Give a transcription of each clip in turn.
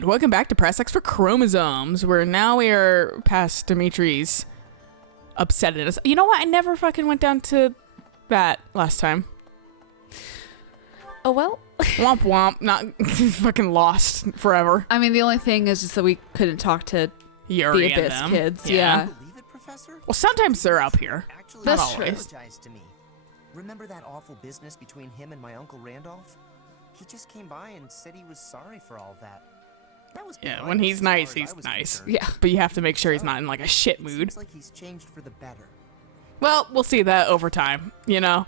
And welcome back to Press X for Chromosomes, where now we are past Dimitri's upset at us. You know what? I never fucking went down to that last time. Oh, well. Womp womp. Not fucking lost forever. I mean, the only thing is just that we couldn't talk to Yuri the Abyss and them. kids. Yeah. Believe it, Professor? Well, sometimes they're up here. Actually, That's he true. apologized to me. Remember that awful business between him and my Uncle Randolph? He just came by and said he was sorry for all that. That was Yeah, behind when us he's as nice, far as I he's was nice. concerned. Yeah. But you have to make sure he's not in like a shit mood. Seems like he's changed for the better. Well, we'll see that over time, you know?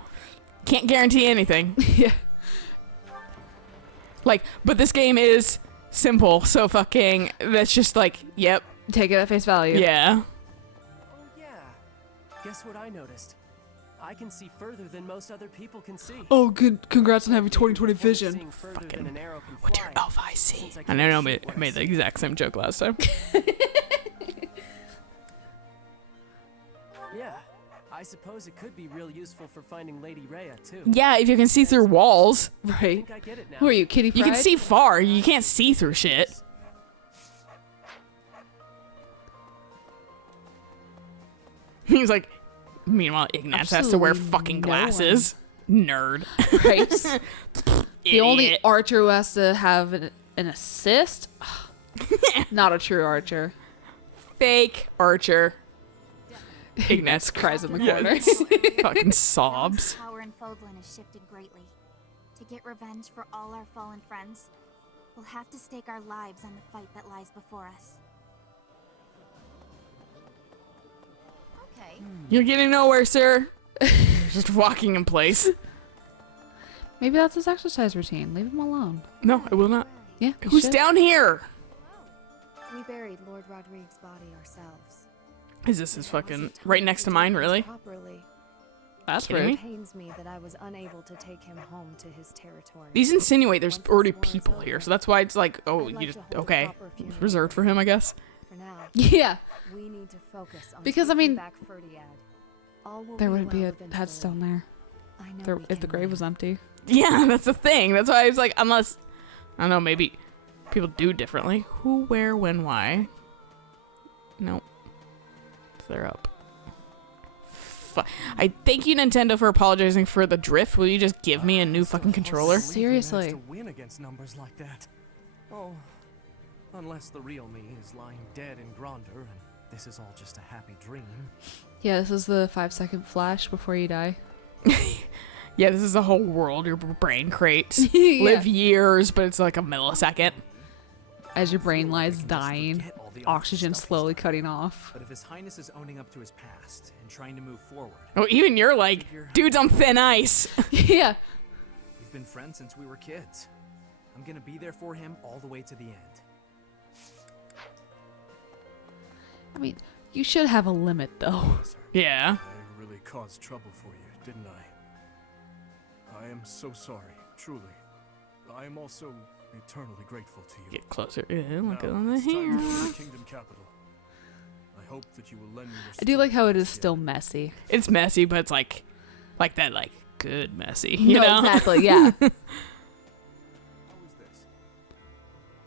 Can't guarantee anything. Yeah. Like, but this game is simple, so fucking, that's just like, yep, Take it at face value. yeah. Oh yeah. Guess what I noticed? I can see further than most other people can see. Oh, good. Congrats on having 20/20 vision. Seeing further Fucking- than an arrow can What your fly, elf eyes see? since I I can't know, shoot what I I made the see. exact same joke last time. Yeah. I suppose it could be real useful for finding Lady Rhea too. Yeah, if you can see through walls. I Right. think I get it now. Who are you, Kitty Pryde? You can see far, you can't see through shit. He's like, meanwhile, Ignatz has to wear Absolutely fucking no glasses. Nerd. Right. The only Idiot. archer who has to have an assist? Not a true archer. Fake archer. Ignatz Cries in the Yeah, corner. fucking sobs. Power in Fodlan has shifted greatly. To get revenge for all our fallen friends, we'll have to stake our lives on the fight that lies before us. Okay. You're getting nowhere, sir. Just walking in place. Maybe that's his exercise routine. Leave him alone. No, I will not. Yeah. you Who's should. down here? We buried Lord Rodrigue's body ourselves. Is this his fucking right next to mine, really? Properly. That's Kidding rude. It pains me that I was unable to take him home to his territory. These insinuate there's Once already this war is people over, here, so that's why it's like, oh, I'd you like just, to hold a okay. proper funeral. Reserved for him, I guess. For now, Yeah. we need to focus on Because, I taking mean, back Ferdiad. All will There be wouldn't be well a eventually. headstone there, I know there we if the can grave win. was empty. Yeah, that's the thing. That's why I was like, unless, I don't know, maybe people do differently. Who, where, when, why? Nope. They're up. I thank you, Nintendo, for apologizing for the drift. Will you just give me a new fucking controller? Seriously. To win against numbers like that. Oh, unless the real me is lying dead in Gronder and this is all just a happy dream. Yeah, this is the 5-second flash before you die. Yeah, this is the whole world your brain creates. Yeah. Live years, but it's like a millisecond. As your brain lies Just dying, forget all the oxygen stuff he's slowly done. cutting off. But if His Highness is owning up to his past and trying to move forward, Oh, even you're like, dude's on thin ice. Yeah. we've been friends since we were kids. I'm gonna be there for him all the way to the end. I mean, you should have a limit, though. Yeah. I really caused trouble for you, didn't I? I am so sorry, truly. I am also eternally grateful to you. Get closer. Yeah, look Now, on the it's time to hair. go to the kingdom capital. I hope that you will lend me your I do like how it is strength still once messy. It's messy, but it's like that, like, good messy. You No, know? exactly, yeah. again. How is this?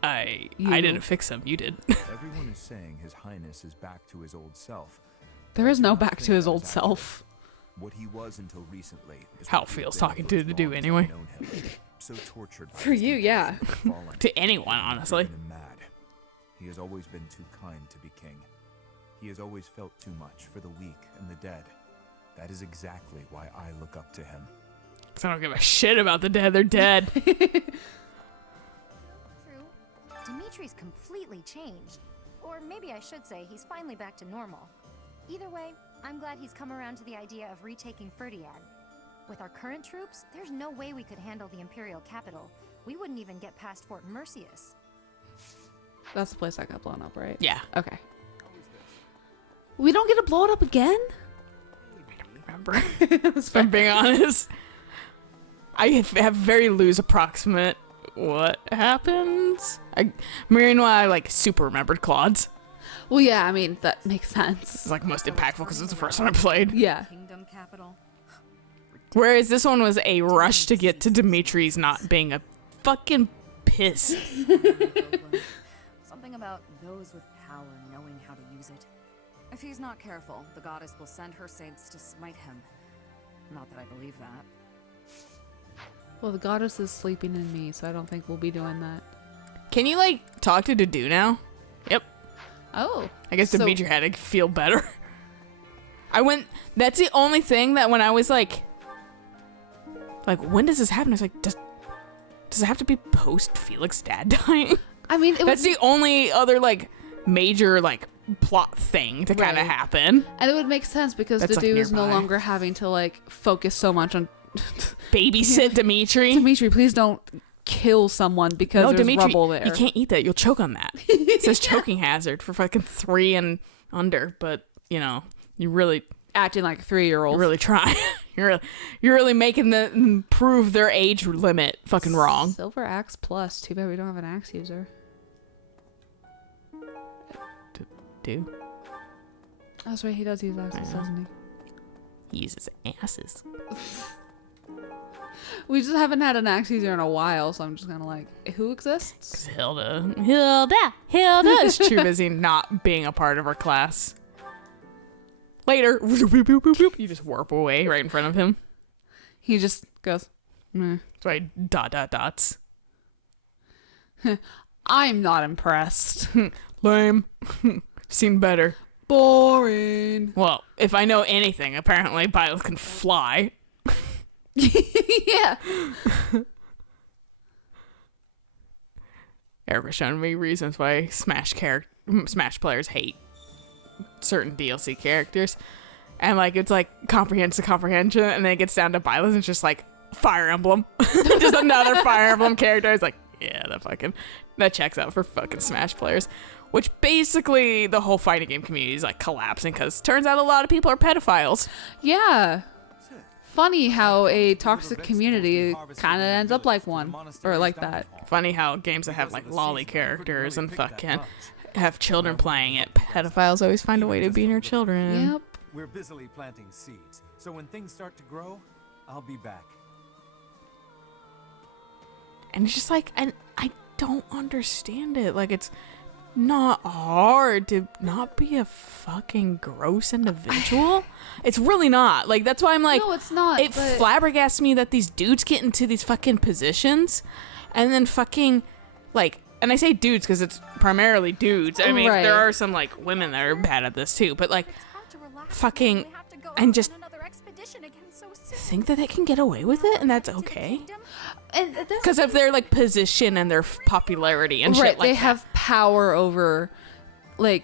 I You- didn't fix him. You did. Everyone is saying His Highness is back to his old self. There is I do no not back think to his that old is self. accurate. What he was until recently is How what it he feels has been talking for to as the dude long as anyway. I've known him. So tortured by For his you, yeah. impulses and fallen. To anyone, honestly. Driven him mad. He has always been too kind to be king. He has always felt too much for the weak and the dead. That is exactly why I look up to him. 'Cause I don't give a shit about the dead. They're dead. True. Dimitri's completely changed. Or maybe I should say he's finally back to normal. Either way, I'm glad he's come around to the idea of retaking Ferdiad. With our current troops, there's no way we could handle the Imperial capital. We wouldn't even get past Fort Mercius. That's the place that got blown up, right? Yeah. Okay. We don't get to blow it up again? Remember? If I'm being honest. I have very loose approximate what happens. Meanwhile, I like super remembered Claude's. Well, yeah, I mean, that makes sense. It's like most impactful because it's the first one I played. Yeah. Kingdom capital. Whereas this one was a rush to get to Dimitri's not being a fucking piss. about those with power knowing how to use it. If he's not careful, the goddess will send her saints to smite him. Not that I believe that. Well, the goddess is sleeping in me, so I don't think we'll be doing that. Can you, like, talk to Dedu now? Yep. Oh. I guess so- Dimitri had to feel better. That's the only thing that when I was like, when does this happen? I was like, does it have to be post Felix dad dying? I mean, that's the only other, like, major, like, plot thing to kind of happen. And it would make sense because That's, Dedu like, is no nearby. longer having to, like, focus so much on... Babysit Dimitri. Dimitri, please don't kill someone because there's Dimitri, rubble there. you can't eat that. You'll choke on that. It says choking hazard for fucking 3 and under, but, you know, you really... Acting like a 3-year-old. You're really trying. You're really making them prove their age limit fucking wrong. Silver axe plus. Too bad we don't have an axe user. Do? Oh, that's right. He does use axes, doesn't He uses asses. he? We just haven't had an axe user in a while, so I'm just kind of like, who exists? Hilda is too busy not being a part of our class. Later, you just warp away right in front of him. He just goes, meh. That's why dots. I'm not impressed. Lame. Seen better. Boring. Well, if I know anything, apparently Bile can fly. Yeah. Eric was showing me reasons why Smash players hate certain DLC characters, and like it's like comprehension, and then it gets down to Bile, and it's just like Fire Emblem, just another Fire Emblem character. It's like, yeah, that checks out for fucking Smash players. Which basically the whole fighting game community is like collapsing because turns out a lot of people are pedophiles. Yeah. Funny how a toxic community kind of ends up like one, or like that. Funny how games that have like lolly characters and fucking have children playing it, pedophiles always find a way to be near children. Yep. We're busily planting seeds, so when things start to grow, I'll be back. And it's just like, and I don't understand it. Like, it's not hard to not be a fucking gross individual. It's really not. Like, that's why I'm like, No, it's not. it flabbergasts me that these dudes get into these fucking positions and then fucking, like, and I say dudes because it's primarily dudes. I mean, there are some, like, women that are bad at this too, but, like, fucking, and just think that they can get away with it and that's okay. Because of their, like, position and their popularity and shit like that. They have power over, like,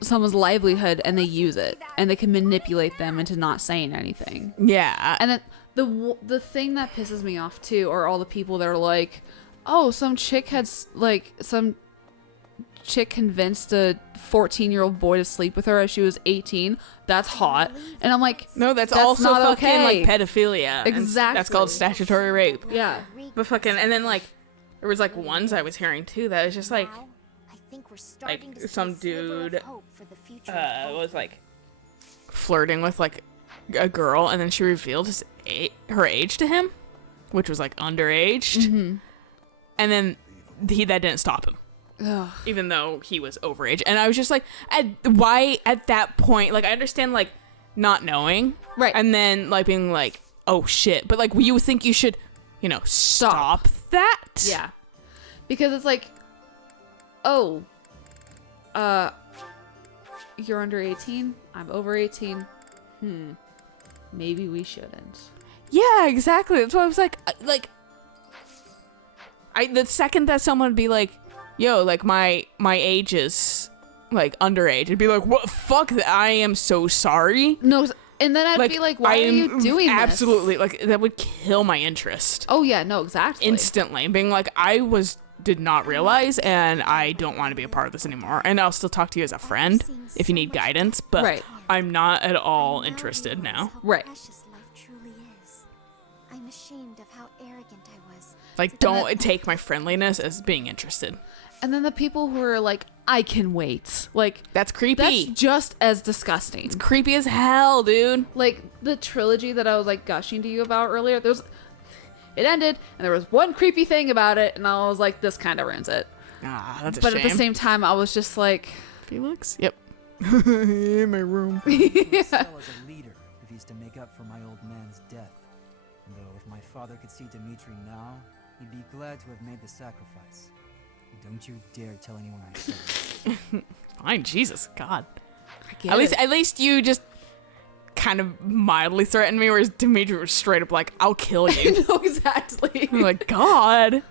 someone's livelihood and they use it. And they can manipulate them into not saying anything. Yeah. And then the thing that pisses me off, too, are all the people that are like, oh, some chick convinced a 14-year-old boy to sleep with her as she was 18. That's hot. And I'm like, no, that's also not fucking, okay. like, pedophilia. Exactly. That's called statutory rape. Yeah. But fucking, and then, like, there was, like, ones I was hearing, too, that was just, like some dude, was, like, flirting with, like, a girl, and then she revealed her age to him, which was, like, underaged. Mm-hmm. And then that didn't stop him. Ugh. Even though he was overage. And I was just like, why at that point, like, I understand, like, not knowing. Right. And then, like, being like, oh, shit. But, like, you think you should, you know, stop that? Yeah. Because it's like, oh, you're under 18? I'm over 18? Maybe we shouldn't. Yeah, exactly. That's why I was like, the second that someone would be like, yo, like, my age is, like, underage, it'd be like, what, fuck, I am so sorry. No, and then I'd be like, why are you doing this? Absolutely, like, that would kill my interest. Oh, yeah, no, exactly. Instantly. Being like, did not realize, and I don't want to be a part of this anymore. And I'll still talk to you as a friend if you need guidance, but I'm not at all interested now. Right. I'm ashamed of how arrogant I was. Like, don't take my friendliness as being interested. And then the people who are like, I can wait. Like, that's creepy. That's just as disgusting. It's creepy as hell, dude. Like, the trilogy that I was, like, gushing to you about earlier, it ended, and there was one creepy thing about it, and I was like, this kind of ruins it. Ah, that's a But shame. at the same time, I was just like, Felix? Yep. In my room. yeah. Excel as a leader if he's to make up for my old man's death. Though if my father could see Dimitri now, he'd be glad to have made the sacrifice. Don't you dare tell anyone I said this. Fine, Jesus, God. I get At least you just kind of mildly threatened me, whereas Dimitri was straight up like, I'll kill you. No, exactly. I'm like, God.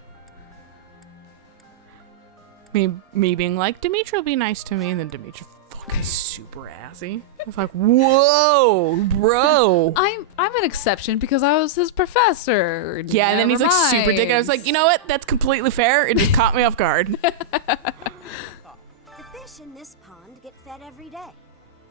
Me being like, Dimitri will be nice to me, and then Dimitri fucking super assy. I was like, whoa, bro. I'm an exception because I was his professor. Yeah, and then he's like super dick. I was like, nice. you know what? That's completely fair. It just caught me off guard. The fish in this pond get fed every day,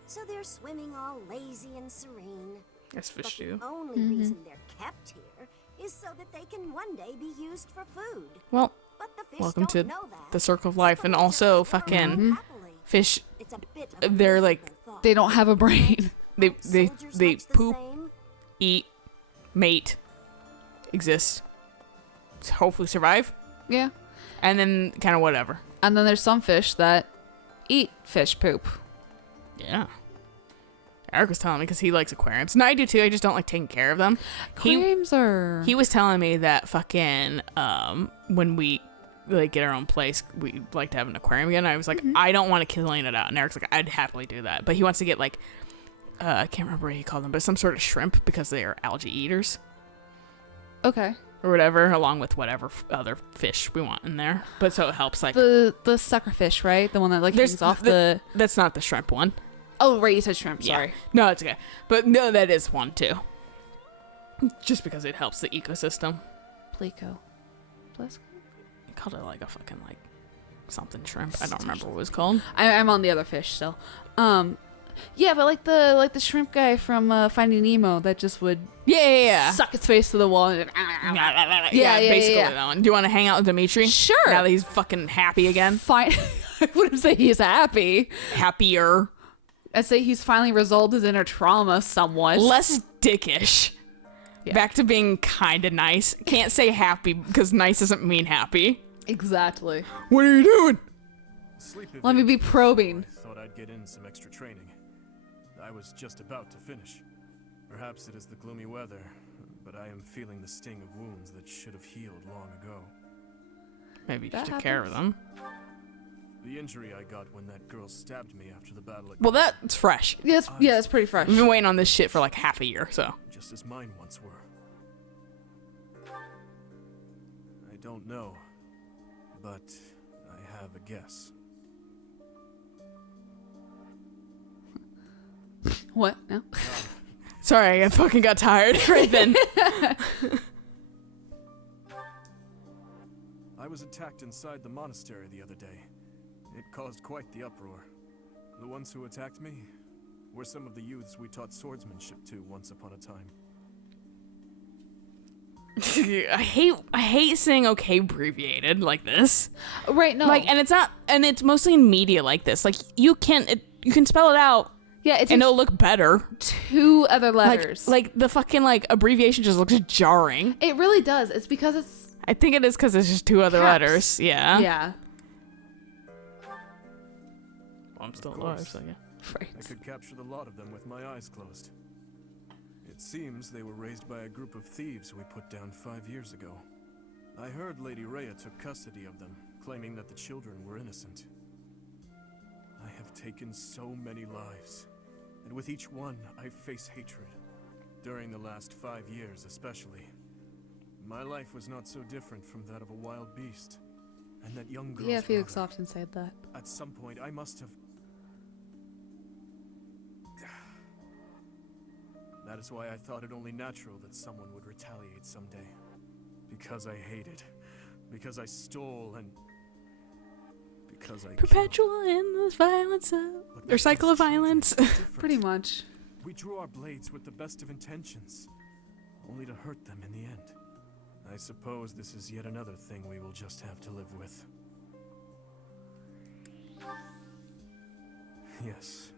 so they're swimming all lazy and serene. Yes, But fish the do. only reason they're kept here is so that they can one day be used for food. Well, But the fish welcome don't to know that. the circle of life, and also fucking fish. It's a bit of a They're like mystical thought. They don't have a brain. they Soldiers they much the poop, same? eat, mate, exist, hopefully survive, Yeah. and then kind of whatever. And then there's some fish that eat fish poop. Yeah. Eric was telling me because he likes aquariums, and I do too. I just don't like taking care of them. Aquariums are... He was telling me that fucking when we like get our own place, we like to have an aquarium again. I was like, I don't want to kill it out, and Eric's like, I'd happily do that, but he wants to get like I can't remember what he called them, but some sort of shrimp because they are algae eaters Okay. or whatever, along with whatever other fish we want in there. But so it helps like The suckerfish, right? The one that like hangs off the... That's not the shrimp one. Oh, right, you said shrimp. Yeah. Sorry. No, it's okay. But no, that is one too. Just because it helps the ecosystem. Pleco. Pleco? I called it like a fucking like something shrimp. I don't remember what it was called. I'm on the other fish still. Yeah, but like the shrimp guy from Finding Nemo that just would Yeah. suck its face to the wall. And Yeah, basically yeah. that one. Do you want to hang out with Dimitri? Sure. Now that he's fucking happy again. Fine. I wouldn't say he's happy. Happier. I'd say he's finally resolved his inner trauma somewhat. Less dickish. Yeah. Back to being kind of nice. Can't say happy because nice doesn't mean happy. Exactly. What are you doing? Let me be probing. I thought I'd get in some extra training. I was just about to finish. Perhaps it is the gloomy weather, but I am feeling the sting of wounds that should have healed long ago. Maybe you That took care of happens. them. The injury I got when that girl stabbed me after the battle at Well, that's fresh. Yeah, it's pretty fresh. We've been waiting on this shit for like half a year, so. just as mine once were. I don't know, but I have a guess. What? No? Sorry, I fucking got tired right then. I was attacked inside the monastery the other day. It caused quite the uproar. The ones who attacked me were some of the youths we taught swordsmanship to once upon a time. I hate saying okay abbreviated like this. Right, no. Like, and it's not, and it's mostly in media like this. Like, you can spell it out. Yeah, it's and it'll look better. 2 other letters. Like the fucking like abbreviation just looks jarring. It really does. It's because it's... I think it is because it's just 2 other Caps. letters. Yeah. Yeah. Well, I'm still Of alive, course. so yeah. Right. I could capture the lot of them with my eyes closed. It seems they were raised by a group of thieves we put down 5 years ago. I heard Lady Rhea took custody of them, claiming that the children were innocent. I have taken so many lives, and with each one I face hatred. During the last 5 years especially. My life was not so different from that of a wild beast. And that young girl's Yeah, Felix brother, often said that. at some point I must have... That is why I thought it only natural that someone would retaliate someday. Because I hated. Because I stole and... Because I Perpetual endless violence. Or cycle of violence. Pretty much. We drew our blades with the best of intentions, only to hurt them in the end. I suppose this is yet another thing we will just have to live with. Yes.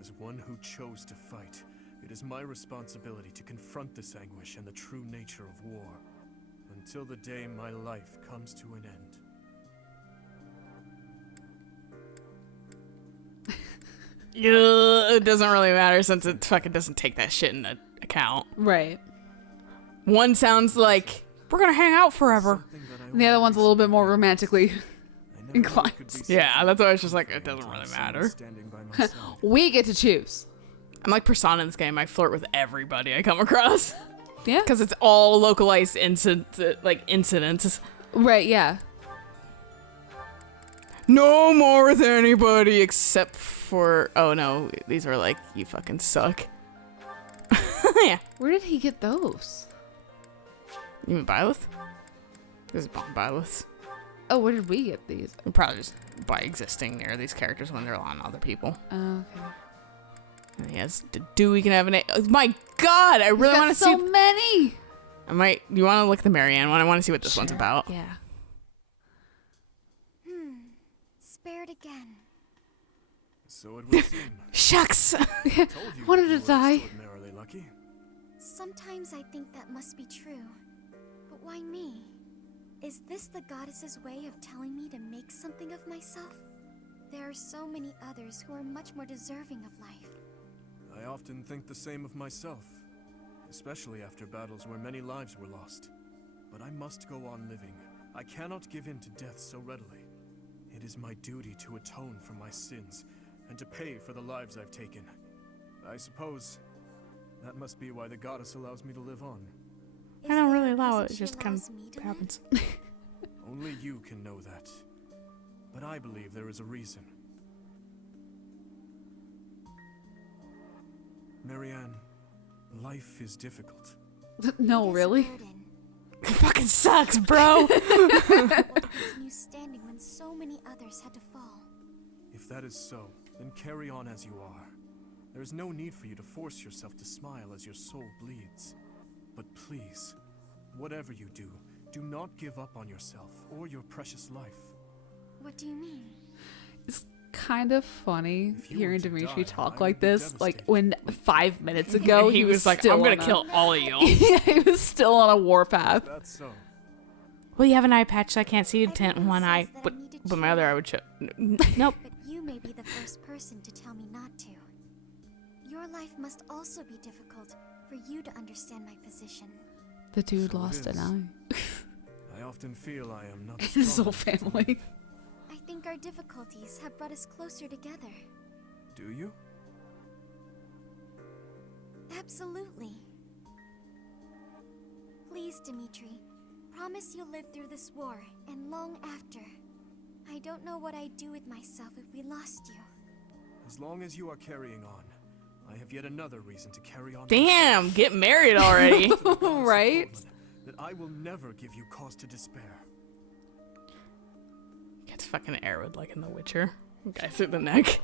As one who chose to fight, it is my responsibility to confront this anguish and the true nature of war. until the day my life comes to an end. It doesn't really matter since it fucking doesn't take that shit into account. Right. One sounds like we're gonna hang out forever. And the other one's a little bit more romantically inclined. Yeah, that's why I was just like, it doesn't really matter. We get to choose. I'm like Persona in this game. I flirt with everybody I come across. Yeah. Because it's all localized incidents. Right, yeah. No more with anybody except for... Oh no, these are like, you fucking suck. Yeah. Where did he get those? You mean Byleth? This is Byleth. Oh, where did we get these? Probably just by existing near these characters when they're on other people. Oh, okay. And he has Dewey can have an... Oh, my God, I really want to see... so many! I might... You want to look at the Marianne one? I want to see what this one's about. Yeah. Spared again. So it would seem. Shucks! Wanted to die. Extraordinarily lucky. Sometimes I think that must be true. But why me? Is this the goddess's way of telling me to make something of myself? There are so many others who are much more deserving of life. I often think the same of myself, especially after battles where many lives were lost. But I must go on living. I cannot give in to death so readily. It is my duty to atone for my sins and to pay for the lives I've taken. I suppose that must be why the goddess allows me to live on. I don't really allow it. It just kind of happens. Only you can know that. But I believe there is a reason. Marianne, life is difficult. No, really? It fucking sucks, bro. Continue standing when so many others had to fall. If that is so, then carry on as you are. There is no need for you to force yourself to smile as your soul bleeds. But please, whatever you do, do not give up on yourself or your precious life. What do you mean? It's kind of funny you hearing were to Dimitri die, talk I like would be this. Like devastated. when 5 minutes ago he was like, still I'm gonna on a- kill all of you. Yeah, he was still on a warpath. That's so. Well, you have an eye patch, so I can't see you in Everyone one eye, says that but I need to my other eye would show. Nope. But you may be the first person to tell me not to. Your life must also be difficult for you to understand my position. The dude So it lost an is. eye. I often feel I am not His strong whole enough to family. live. I think our difficulties have brought us closer together. Do you? Absolutely. Please, Dimitri, promise you'll live through this war and long after. I don't know what I'd do with myself if we lost you. As long as you are carrying on, I have yet another reason to carry on. Damn, get married already. Right? That I will never give you cause to despair. Gets fucking arrowed like in The Witcher. Guy through the neck.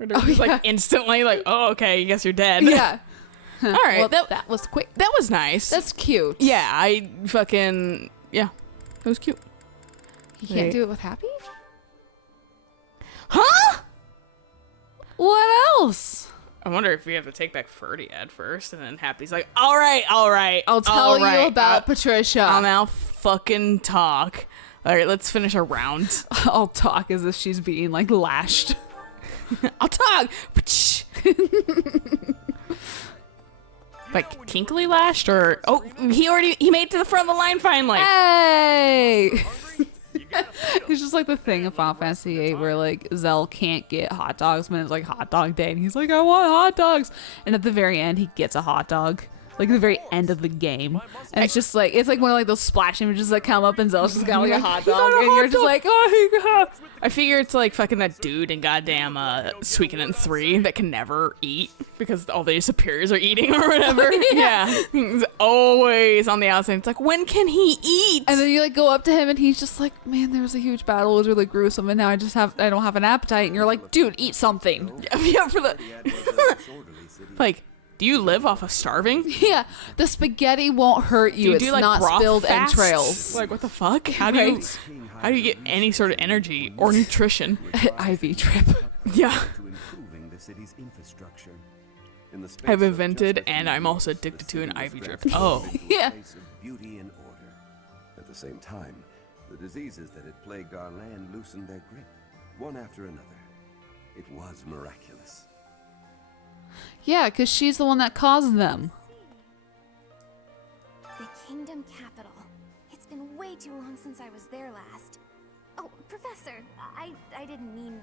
Or they're Oh, just yeah. like instantly like, oh, okay, I guess you're dead. Yeah. All right, Well, that, that was quick. that was nice. That's cute. yeah, I fucking, yeah, it was cute. You can't Wait. do it with Happy? Huh? What else? I wonder if we have to take back Ferdiad first, and then Happy's like, all right, I'll tell you about Patricia. I'll now fucking talk. All right, let's finish our round. I'll talk as if she's being like lashed. I'll talk. Like kinkily lashed, or he made it to the front of the line finally. Hey! It's just like the thing in Final Fantasy VIII where like Zell can't get hot dogs when it's like hot dog day, and he's like, I want hot dogs, and at the very end he gets a hot dog, like the very end of the game, and it's just like one of like those splash images that come up and Zell's just got like a hot dog, and you're just like, oh my god. I figure it's like fucking that dude in goddamn Suikoden 3 that can never eat because all the superiors are eating or whatever. Yeah. He's always on the outside. It's like, when can he eat? And then you like go up to him and he's just like, man, there was a huge battle, it was really gruesome, and now I don't have an appetite, and you're like, dude, eat something. Yeah, for the like, do you live off of starving? Yeah, the spaghetti won't hurt you. Do you It's do like not broth spilled fasts? entrails. Like, what the fuck? How do you get any sort of energy or nutrition? IV drip. Yeah. To improving the city's infrastructure. In the space I've of invented just a and few I'm also years, the addicted to an city was IV drip. transformed Oh. into a Yeah. place of beauty and order. the same time, the diseases that had plagued our land loosened their grip, one after another. It was miraculous. Yeah, because she's the one that caused them. The kingdom capital. It's been way too long since I was there last. Oh, Professor, I didn't mean...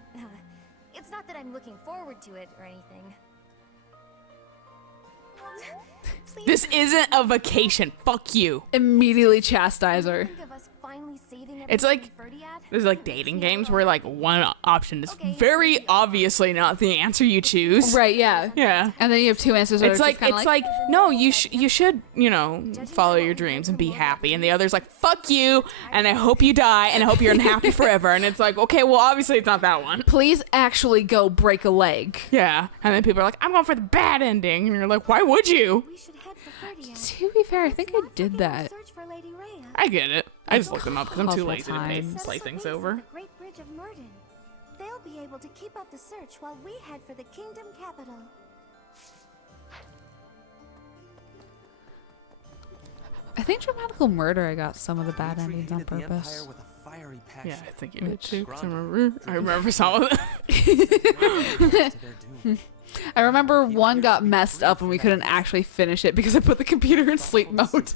it's not that I'm looking forward to it or anything. Please. This isn't a vacation. Fuck you. Immediately chastise her. Think of us finally saving It's like there's like dating games where like one option is very obviously not the answer you choose. Right, yeah. Yeah. And then you have two answers. It's like no, you should, you know, follow your dreams and be happy. And the other's like, fuck you, and I hope you die, and I hope you're unhappy forever. And it's like, okay, well obviously it's not that one. Please actually go break a leg. Yeah. And then people are like, I'm going for the bad ending. And you're like, why would you? To be fair, I think I did that. I get it. I just looked them up because I'm too lazy times. to play things over. The Great Bridge of Murden. They'll be able to keep up the search while we head for the kingdom capital. I think Dramatical Murder, I got some of the bad endings on purpose. Yeah, I think you did too. 'Cause I remember some of it. I remember one got messed up and we couldn't actually finish it because I put the computer in sleep mode.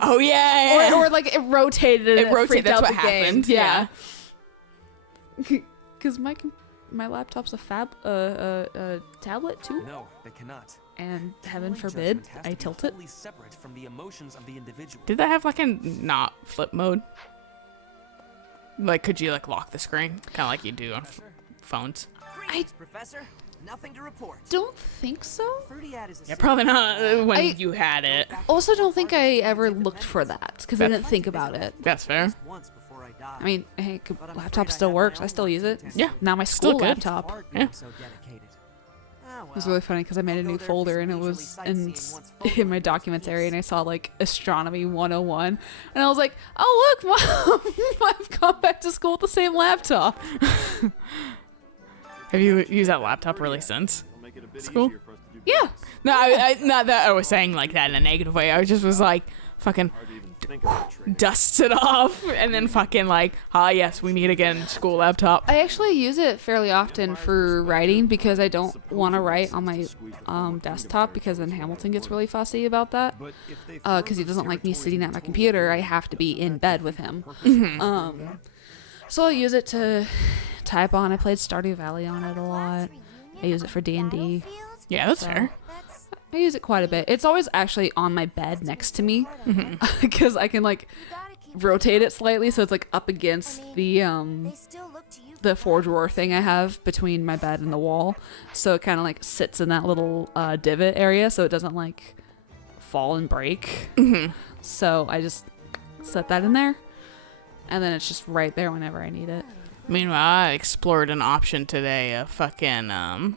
Oh yeah. Or like it rotated. And it rotated. That's what happened. Yeah. Because my laptop's a tablet too. No, they cannot. And heaven forbid I tilt it. Separate from the emotions of the individual. Did that have like a not flip mode? Like, could you like lock the screen, kind of like you do on phones? Professor, nothing to report. Don't think so. Yeah, probably not when you had it. Also, don't think I ever looked for that because I didn't think about it. That's fair. I mean, hey, laptop still works. I still use it. Yeah, now my still school good. laptop. Yeah. It was really funny because I made a new folder and it was in my documents area and I saw like Astronomy 101 and I was like, oh look, Mom, I've gone back to school with the same laptop. Have you used that laptop really since school? Yeah. No, I not that I was saying like that in a negative way. I just was like fucking dusts it off and then fucking like, yes, we meet again, school laptop. I actually use it fairly often for writing because I don't want to write on my desktop because then Hamilton gets really fussy about that because he doesn't like me sitting at my computer. I have to be in bed with him. So I'll use it to type on. I played Stardew Valley on it a lot. I use it for D&D. Yeah, that's fair. I use it quite a bit. It's always actually on my bed next to me because I can like rotate it slightly so it's like up against the four drawer thing I have between my bed and the wall, so it kind of like sits in that little divot area so it doesn't like fall and break. So I just set that in there and then it's just right there whenever I need it. Meanwhile, I explored an option today of fucking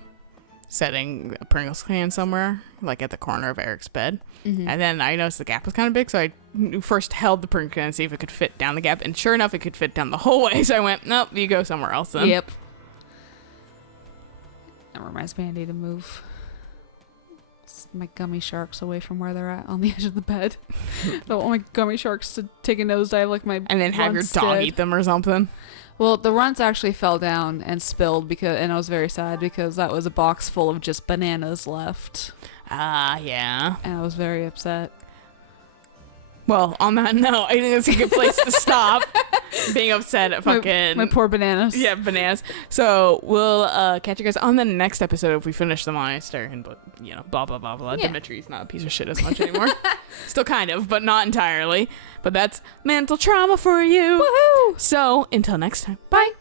setting a Pringles can somewhere, like at the corner of Eric's bed. And then I noticed the gap was kind of big, so I first held the Pringles can to see if it could fit down the gap, and sure enough, it could fit down the whole way, so I went, nope, you go somewhere else then. Yep. That reminds me I need to move my gummy sharks away from where they're at on the edge of the bed. I don't want my gummy sharks to take a nosedive like my and then have your dog did. eat them or something. Well, the runts actually fell down and spilled and I was very sad because that was a box full of just bananas left. Yeah. And I was very upset. Well, on that note, I think it's a good place to stop being upset at fucking... My poor bananas. Yeah, bananas. So we'll catch you guys on the next episode if we finish the monastery and, you know, blah, blah, blah, blah. Yeah. Dimitri's not a piece of shit as much anymore. Still kind of, but not entirely. But that's mental trauma for you. Woohoo! So, until next time. Bye.